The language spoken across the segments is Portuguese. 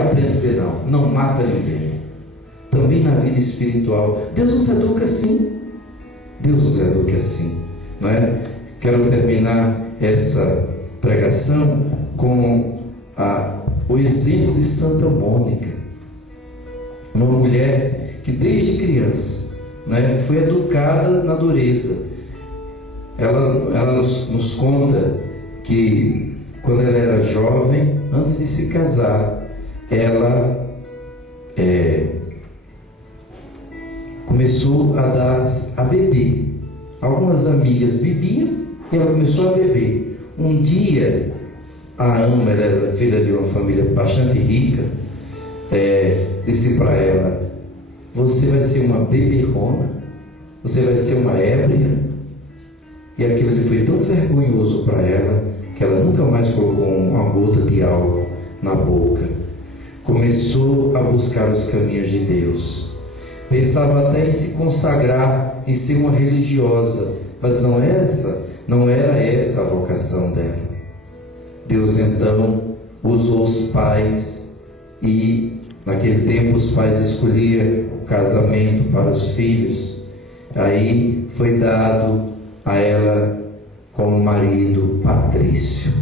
aprende a dizer não, não mata ninguém. Também na vida espiritual, Deus nos educa assim. Deus nos educa assim, não é? Quero terminar essa pregação com o exemplo de Santa Mônica, uma mulher que desde criança, né, foi educada na dureza. Ela nos conta que quando ela era jovem, antes de se casar, ela começou a dar a beber. Algumas amigas bebiam e ela começou a beber. Um dia, a ama, ela era filha de uma família bastante rica, disse para ela: você vai ser uma beberrona, você vai ser uma ébria. E aquilo ali foi tão vergonhoso para ela que ela nunca mais colocou uma gota de álcool na boca. Começou a buscar os caminhos de Deus. Pensava até em se consagrar, em ser uma religiosa, mas não era essa a vocação dela. Deus então usou os pais, e naquele tempo os pais escolhiam o casamento para os filhos. Aí foi dado a ela como marido Patrício,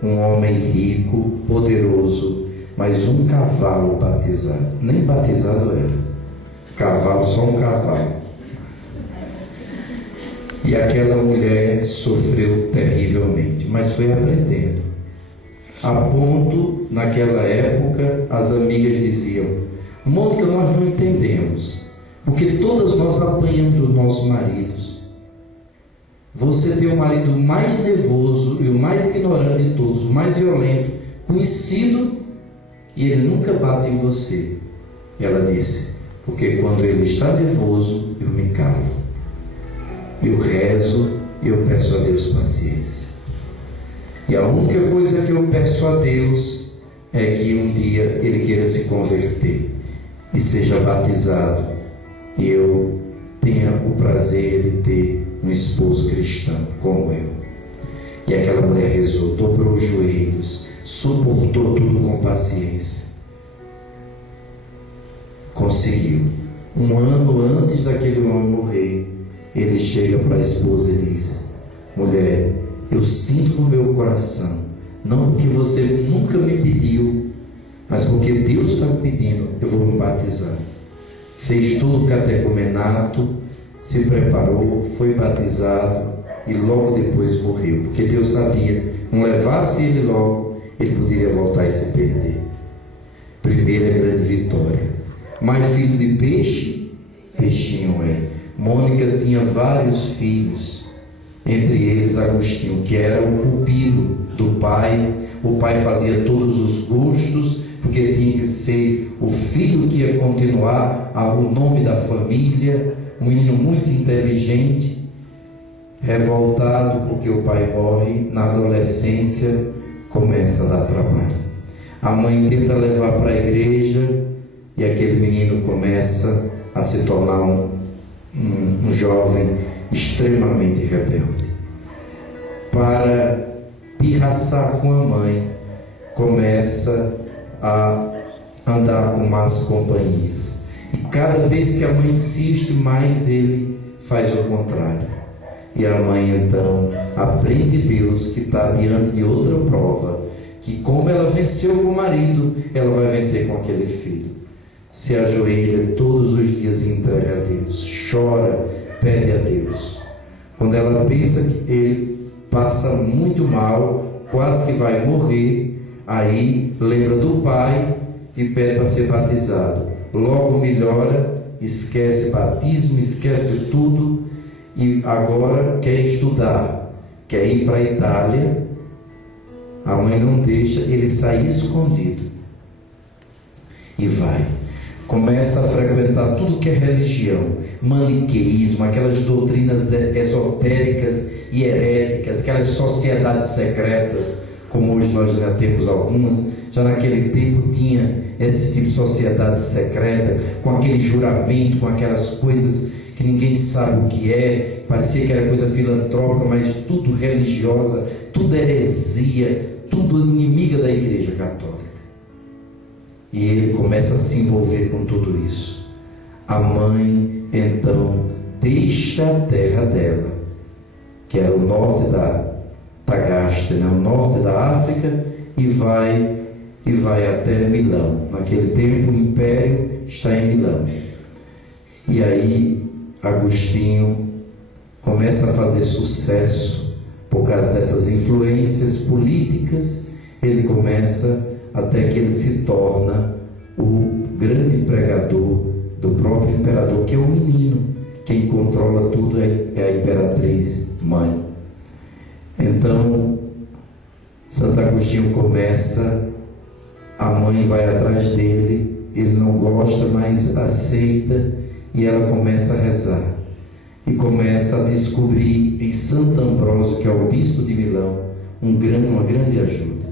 um homem rico, poderoso, mas um cavalo batizado. Nem batizado era, cavalo, só um cavalo. E aquela mulher sofreu terrivelmente, mas foi aprendendo. A ponto, naquela época, as amigas diziam: Mônica, nós não entendemos, porque todas nós apanhamos os nossos maridos. Você tem o marido mais nervoso e o mais ignorante de todos, o mais violento, conhecido, e ele nunca bate em você. E ela disse: porque quando ele está nervoso, eu me calo, eu rezo e eu peço a Deus paciência. E a única coisa que eu peço a Deus é que um dia ele queira se converter e seja batizado, e eu tenha o prazer de ter um esposo cristão como eu. E aquela mulher rezou, dobrou os joelhos, suportou tudo com paciência. Conseguiu. Um ano antes daquele homem morrer, ele chega para a esposa e diz: mulher, eu sinto no meu coração, não porque você nunca me pediu, mas porque Deus está me pedindo, eu vou me batizar. Fez todo o catecumenato, se preparou, foi batizado e logo depois morreu, porque Deus sabia, não levasse ele logo, ele poderia voltar e se perder. Primeira grande vitória. Mas filho de peixe, peixinho é. Mônica tinha vários filhos, entre eles Agostinho, que era o pupilo do pai. O pai fazia todos os gostos, porque tinha que ser o filho que ia continuar o nome da família. Um menino muito inteligente, revoltado porque o pai morre. Na adolescência começa a dar trabalho. A mãe tenta levar para a igreja e aquele menino começa a se tornar um jovem extremamente rebelde. Para pirraçar com a mãe, começa a andar com más companhias. E cada vez que a mãe insiste mais, ele faz o contrário. E a mãe então aprende Deus que está diante de outra prova, que como ela venceu com o marido, ela vai vencer com aquele filho. Se ajoelha todos os dias e entrega a Deus, chora, pede a Deus. Quando ela pensa que ele passa muito mal, quase que vai morrer, aí lembra do pai e pede para ser batizado. Logo melhora, esquece batismo, esquece tudo, e agora quer estudar, quer ir para a Itália. A mãe não deixa, ele sai escondido e vai. Começa a frequentar tudo que é religião, maniqueísmo, aquelas doutrinas esotéricas e heréticas, aquelas sociedades secretas, como hoje nós já temos algumas. Já naquele tempo tinha esse tipo de sociedade secreta, com aquele juramento, com aquelas coisas que ninguém sabe o que é, parecia que era coisa filantrópica, mas tudo religiosa, tudo heresia, tudo inimiga da Igreja Católica. e ele começa a se envolver com tudo isso. A mãe então deixa a terra dela, que era o norte da Tagaste, né? O norte da África, e vai até Milão. Naquele tempo o império está em Milão. E aí Agostinho começa a fazer sucesso por causa dessas influências políticas. Ele começa até que ele se torna o grande pregador do próprio imperador, que é um menino. Quem controla tudo é a imperatriz mãe. Então Santo Agostinho começa, a mãe vai atrás dele, ele não gosta, mas aceita, e ela começa a rezar e começa a descobrir em Santo Ambrósio, que é o bispo de Milão, uma grande ajuda.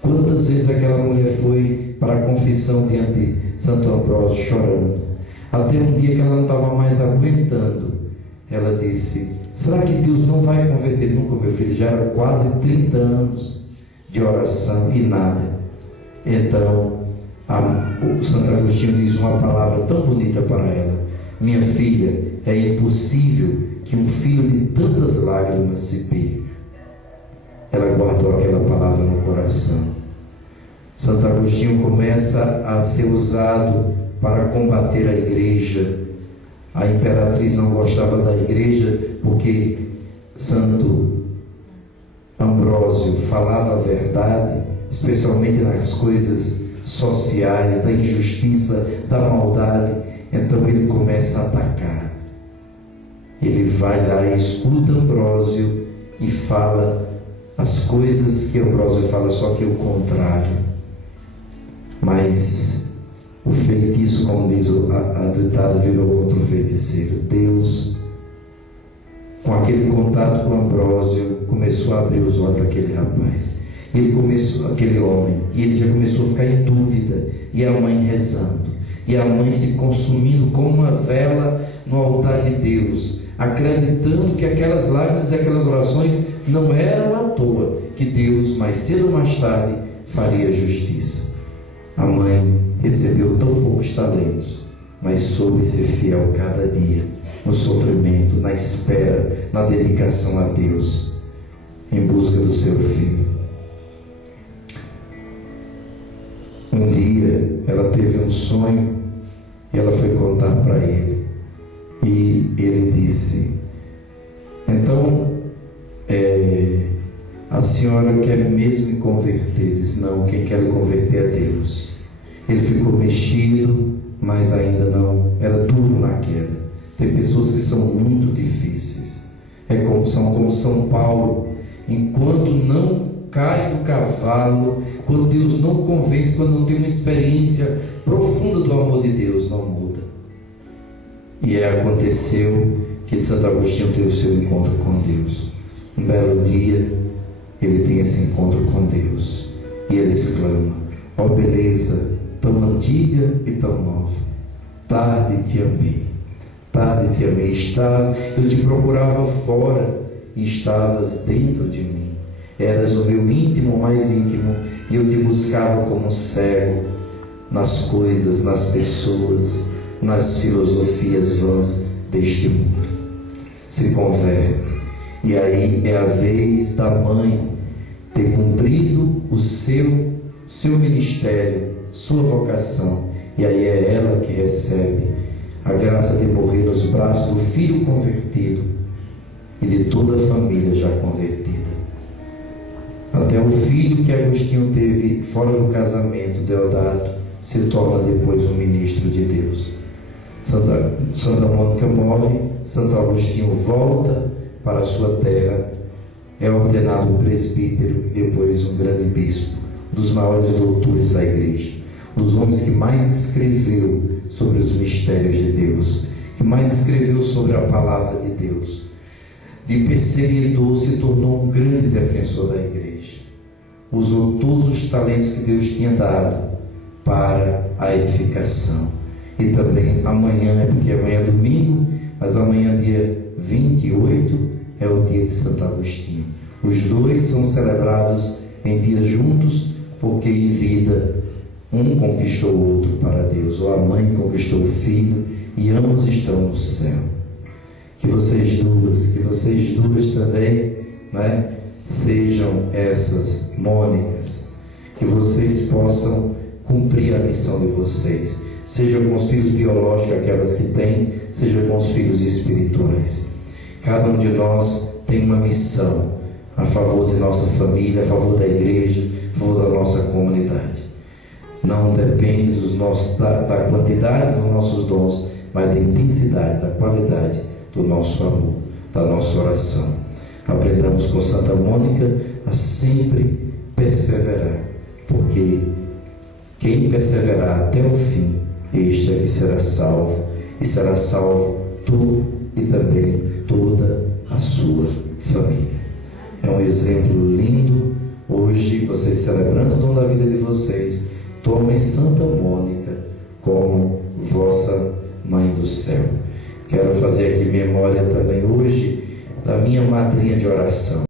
Quantas vezes aquela mulher foi para a confissão diante de Santo Ambrósio chorando, até um dia que ela não estava mais aguentando, ela disse: será que Deus não vai converter nunca, meu filho? Já era quase 30 anos de oração e nada. Então o Santo Agostinho diz uma palavra tão bonita para ela: minha filha, é impossível que um filho de tantas lágrimas se perca. Ela guardou aquela palavra no coração. Santo Agostinho começa a ser usado para combater a igreja. A imperatriz não gostava da igreja porque Santo Ambrósio falava a verdade, especialmente nas coisas sociais, da injustiça, da maldade. Então ele começa a atacar. Ele vai lá e escuta Ambrósio e fala as coisas que Ambrósio fala, só que o contrário. Mas o feitiço, como diz o ditado, virou contra o feiticeiro. Deus, com aquele contato com Ambrósio, começou a abrir os olhos daquele rapaz. Aquele homem, e ele já começou a ficar em dúvida. E a mãe rezando, e a mãe se consumindo como uma vela no altar de Deus, acreditando que aquelas lágrimas e aquelas orações não eram à toa, que Deus, mais cedo ou mais tarde, faria justiça. A mãe recebeu tão poucos talentos, mas soube ser fiel cada dia, no sofrimento, na espera, na dedicação a Deus, em busca do seu filho. Um dia ela teve um sonho e ela foi contar para ele, e ele disse: então a senhora quer mesmo me converter? Ele disse: não, quem quer me converter é Deus. Ele ficou mexido, mas ainda não, era duro na queda. Tem pessoas que são muito difíceis, são como São Paulo, enquanto não cai do cavalo, quando Deus não convence, quando não tem uma experiência profunda do amor de Deus, não muda. E aconteceu que Santo Agostinho teve o seu encontro com Deus. Um belo dia ele tem esse encontro com Deus e ele exclama: ó beleza tão antiga e tão nova, tarde te amei, eu te procurava fora e estavas dentro de mim. Eras o meu íntimo mais íntimo, e eu te buscava como um cego, nas coisas, nas pessoas, nas filosofias vãs deste mundo. Se converte, e aí é a vez da mãe ter cumprido o seu ministério, sua vocação, e aí é ela que recebe a graça de morrer nos braços do filho convertido e de toda a família já convertida. Até o filho que Agostinho teve fora do casamento, Deodato, se torna depois um ministro de Deus. Santa Mônica morre, Santo Agostinho volta para a sua terra, é ordenado presbítero e depois um grande bispo, um dos maiores doutores da igreja, um dos homens que mais escreveu sobre os mistérios de Deus, que mais escreveu sobre a palavra de Deus. De perseguidor se tornou um grande defensor da igreja. Usou todos os talentos que Deus tinha dado para a edificação. E também amanhã, porque amanhã é domingo, mas amanhã, dia 28, é o dia de Santo Agostinho. Os dois são celebrados em dias juntos, porque em vida Um conquistou o outro para Deus, ou a mãe conquistou o filho, e ambos estão no céu. Que vocês duas também, né, sejam essas Mônicas, que vocês possam cumprir a missão de vocês, seja com os filhos biológicos, aquelas que têm, seja com os filhos espirituais. Cada um de nós tem uma missão a favor de nossa família, a favor da igreja, a favor da nossa comunidade. Não depende da quantidade dos nossos dons, mas da intensidade, da qualidade do nosso amor, da nossa oração. Aprendamos com Santa Mônica a sempre perseverar, porque quem perseverar até o fim, este é que será salvo, e será salvo tu e também toda a sua família. É um exemplo lindo. Hoje, vocês celebrando o dom da vida de vocês, tomem Santa Mônica como vossa Mãe do Céu. Quero fazer aqui memória também hoje da minha madrinha de oração.